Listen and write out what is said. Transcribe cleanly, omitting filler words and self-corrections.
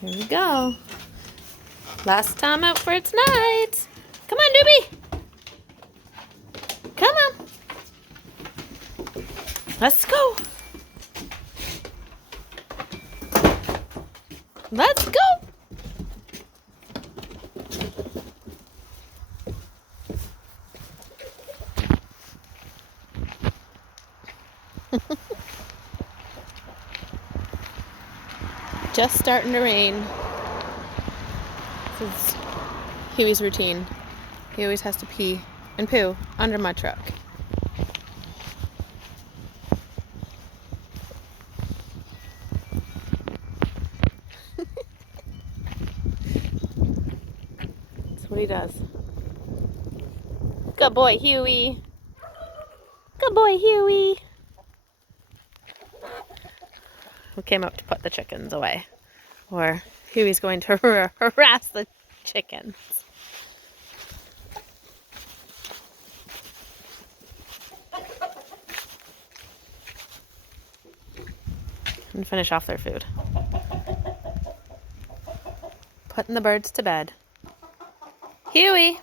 Here we go. Last time out for tonight. Come on, Doobie. Come on. Let's go. Let's go. Just starting to rain. This is Huey's routine. He always has to pee and poo under my truck. That's what he does. Good boy, Huey. Good boy, Huey. We came up to put the chickens away. Or Huey's going to harass the chickens. And finish off their food. Putting the birds to bed. Huey!